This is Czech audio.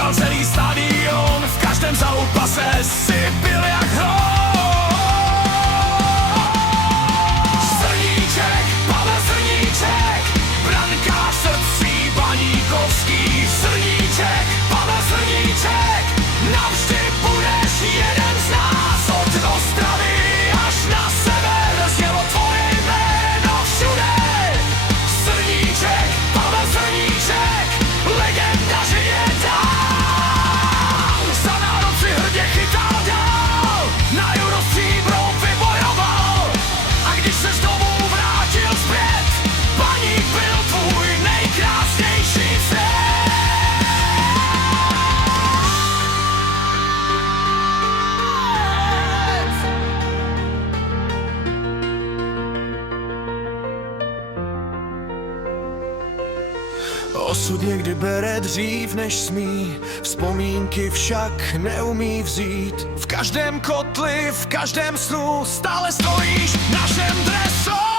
zpíval celý stadion, v každém zápase si byl jak hrom. Srníček, Pavel Srníček, brankář srdcí baníkovských. Srníček, Pavel Srníček, navždy budeš jeden z nás. Od Ostravy až na sever znělo tvoje jméno všude. Srníček, Pavel Srníček, legenda žije dál. Za národ si hrdě chytal dál, na Eurostříbro vybojoval. A když se znovu vrátil zpět, Baník byl tvůj nejkrásnější svět. Osud někdy bere dřív, než smí, vzpomínky však neumí vzít. V každém kotli, v každém snu stále stojíš v našem dresu.